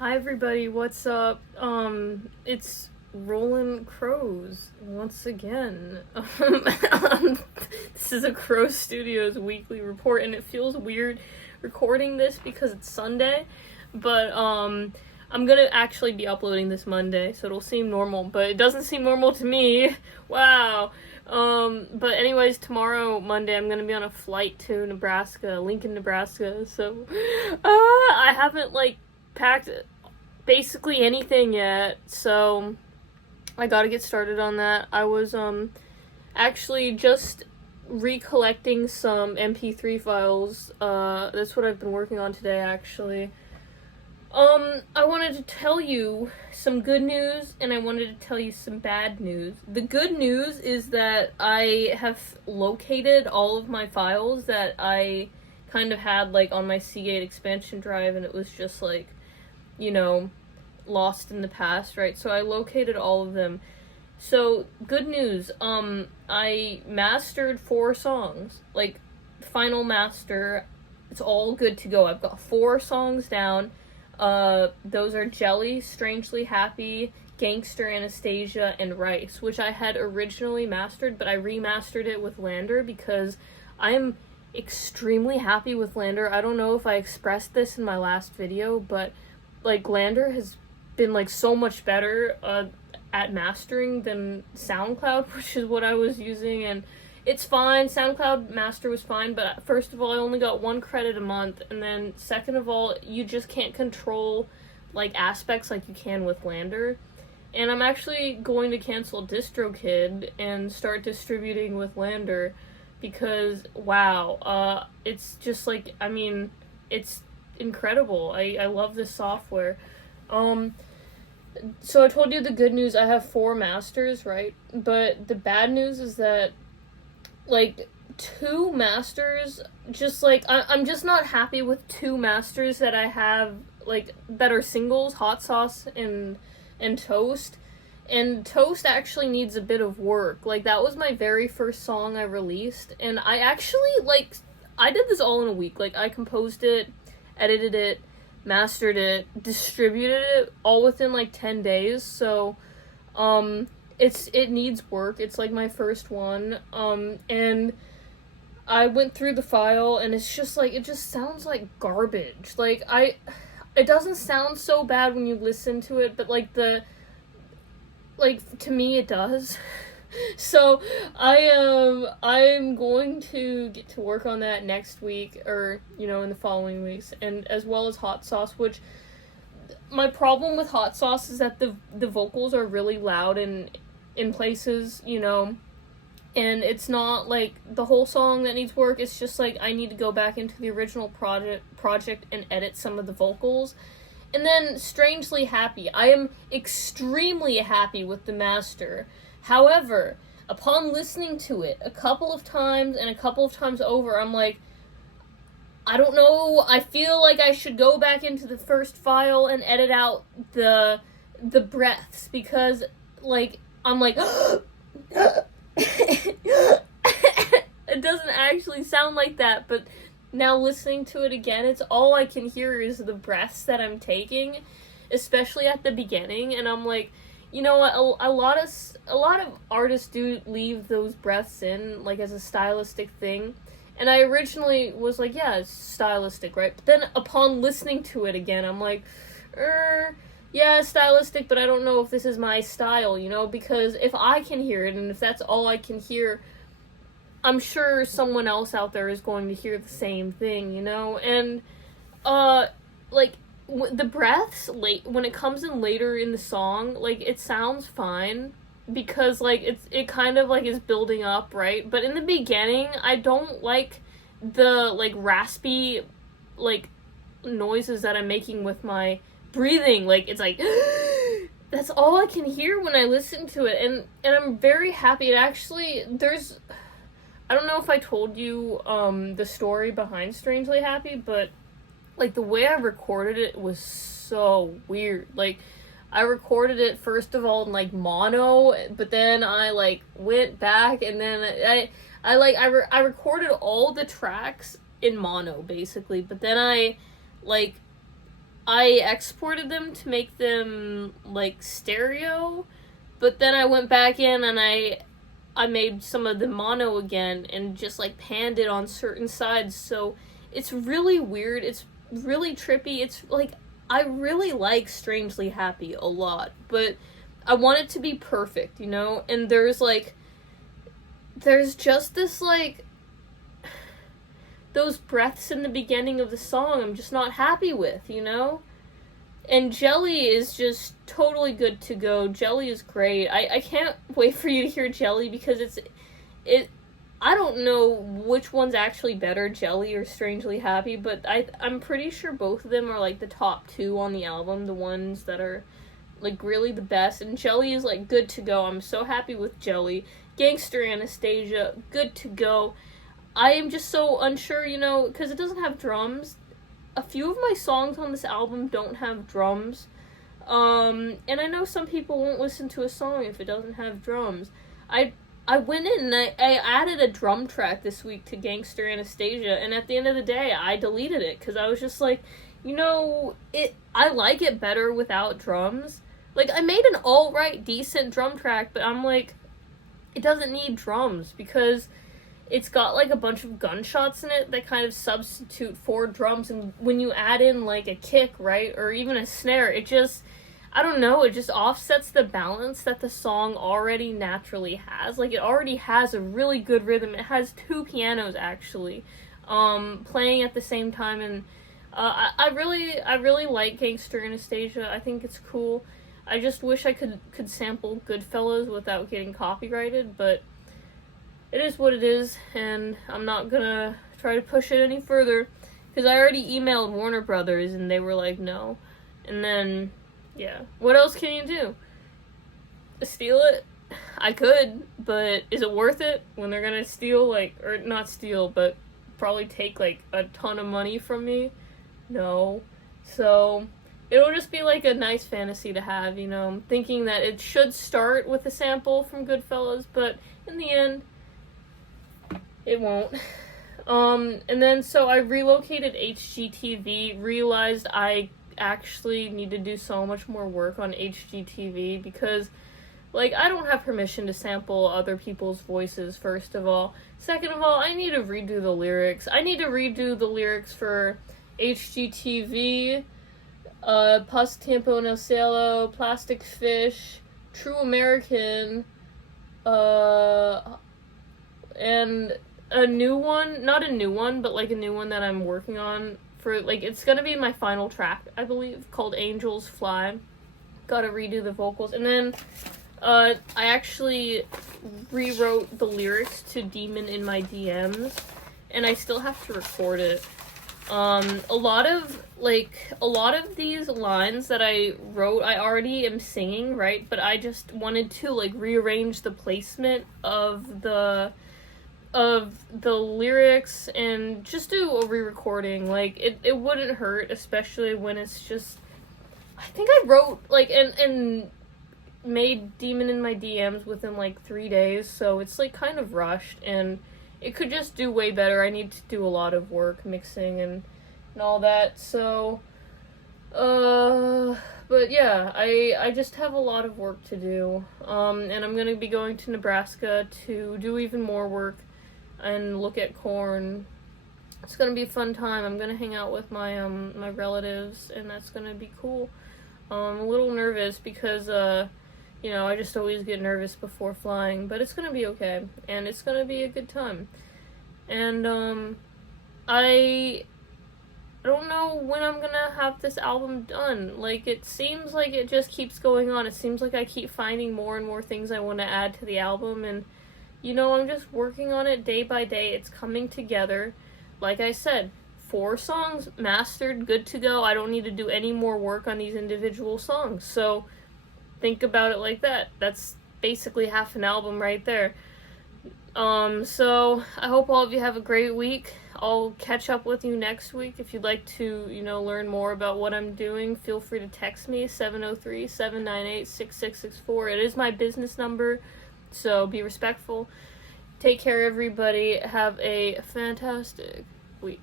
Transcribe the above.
Hi everybody, what's up? It's Roland Crows once again. This is a Crow Studios weekly report, and it feels weird recording this because it's Sunday, but I'm gonna actually be uploading this Monday, so it'll seem normal, but it doesn't seem normal to me. Wow. But anyways, tomorrow, Monday, I'm gonna be on a flight to Nebraska, Lincoln, Nebraska, so, I haven't, packed basically anything yet, so I gotta get started on that. I was, actually just recollecting some MP3 files. That's what I've been working on today, actually. I wanted to tell you some good news, and I wanted to tell you some bad news. The good news is that I have located all of my files that I kind of had, on my Seagate expansion drive, and it was just, lost in the past, right? So I located all of them. So, good news, I mastered 4 songs. Final master. It's all good to go. I've got 4 songs down. Those are Jelly, Strangely Happy, Gangster Anastasia, and Rice, which I had originally mastered, but I remastered it with Lander because I am extremely happy with Lander. I don't know if I expressed this in my last video, but, Lander has been, so much better, at mastering than SoundCloud, which is what I was using, and it's fine. SoundCloud Master was fine, but first of all, I only got 1 credit a month, and then second of all, you just can't control, aspects like you can with Lander. And I'm actually going to cancel DistroKid and start distributing with Lander, because, wow, it's just, it's incredible. I love this software. So I told you the good news, I have 4 masters, right? But the bad news is that 2 masters, I'm just not happy with 2 masters that I have, that are singles, Hot Sauce and Toast. And Toast actually needs a bit of work. That was my very first song I released, and I actually, I did this all in a week. I composed it, edited it, mastered it, distributed it, all within, 10 days, so, it needs work. It's my first one, and I went through the file, and it's just it just sounds like garbage. It doesn't sound so bad when you listen to it, but to me it does. So I'm going to get to work on that next week, or in the following weeks, and as well as Hot Sauce, which my problem with Hot Sauce is that the vocals are really loud and in places, and it's not the whole song that needs work. It's just I need to go back into the original project and edit some of the vocals. And then Strangely Happy, I am extremely happy with the master. However, upon listening to it a couple of times and a couple of times over, I'm I don't know, I feel I should go back into the first file and edit out the breaths, because I'm it doesn't actually sound like that, but now listening to it again, it's all I can hear is the breaths that I'm taking, especially at the beginning, and I'm you know what, a lot of artists do leave those breaths in, as a stylistic thing, and I originally was yeah, it's stylistic, right? But then upon listening to it again, I'm yeah, stylistic, but I don't know if this is my style, because if I can hear it, and if that's all I can hear, I'm sure someone else out there is going to hear the same thing, and, the breaths, when it comes in later in the song, it sounds fine, because, it kind of, is building up, right? But in the beginning, I don't like the, raspy, noises that I'm making with my breathing. It's that's all I can hear when I listen to it, and I'm very happy. It actually, I don't know if I told you, the story behind Strangely Happy, but, the way I recorded it was so weird. I recorded it, first of all, in, mono, but then I, went back, and then I recorded all the tracks in mono, basically, but then I I exported them to make them like stereo, but then I went back in and I made some of the mono again and just like panned it on certain sides. So it's really weird. It's really trippy. It's like I really like Strangely Happy a lot, but I want it to be perfect, you know? And there's just this like those breaths in the beginning of the song I'm just not happy with, you know? And Jelly is just totally good to go. Jelly is great. I can't wait for you to hear Jelly because I don't know which one's actually better, Jelly or Strangely Happy, but I'm pretty sure both of them are like the top two on the album, the ones that are like really the best. And Jelly is like good to go. I'm so happy with Jelly. Gangster Anastasia, good to go. I am just so unsure, you know, because it doesn't have drums. A few of my songs on this album don't have drums. And I know some people won't listen to a song if it doesn't have drums. I went in and I added a drum track this week to Gangster Anastasia, and at the end of the day, I deleted it because I was just like, you know, I like it better without drums. Like, I made an alright, decent drum track, but I'm like, it doesn't need drums because it's got like a bunch of gunshots in it that kind of substitute for drums, and when you add in like a kick, right, or even a snare, it just, I don't know, it just offsets the balance that the song already naturally has. Like, it already has a really good rhythm. It has two pianos actually playing at the same time, and I really like Gangster Anastasia. I think it's cool. I just wish I could sample Goodfellas without getting copyrighted, but it is what it is, and I'm not gonna try to push it any further, because I already emailed Warner Brothers, and they were like, no. And then, yeah. What else can you do? Steal it? I could, but is it worth it when they're gonna steal, like, or not steal, but probably take, like, a ton of money from me? No. So, it'll just be, like, a nice fantasy to have, you know? I'm thinking that it should start with a sample from Goodfellas, but in the end, it won't. And then so I relocated HGTV, realized I actually need to do so much more work on HGTV because, like, I don't have permission to sample other people's voices, first of all. Second of all, I need to redo the lyrics. I need to redo the lyrics for HGTV, Paz Tiempo en el Cielo, Plastic Fish, True American, and a new one, not a new one, but like a new one that I'm working on for, like, it's gonna be my final track, I believe, called Angels Fly. Gotta redo the vocals. And then, I actually rewrote the lyrics to Demon in My DMs, and I still have to record it. A lot of these lines that I wrote, I already am singing, right? But I just wanted to, like, rearrange the placement of the lyrics and just do a re-recording. Like, it wouldn't hurt, especially when it's just, I think I wrote, like, and made Demon in My DMs within, like, 3 days, so it's, like, kind of rushed, and it could just do way better. I need to do a lot of work, mixing and all that, so, but yeah, I just have a lot of work to do, and I'm gonna be going to Nebraska to do even more work and look at corn. It's gonna be a fun time. I'm gonna hang out with my my relatives, and that's gonna be cool. I'm a little nervous because you know, I just always get nervous before flying, but it's gonna be okay, and it's gonna be a good time. And I don't know when I'm gonna have this album done. Like, it seems like it just keeps going on. It seems like I keep finding more and more things I want to add to the album, and you know, I'm just working on it day by day. It's coming together. Like I said, 4 songs mastered, good to go. I don't need to do any more work on these individual songs. So think about it like that. That's basically half an album right there. So I hope all of you have a great week. I'll catch up with you next week. If you'd like to, you know, learn more about what I'm doing, feel free to text me, 703-798-6664. It is my business number. So be respectful. Take care, everybody. Have a fantastic week.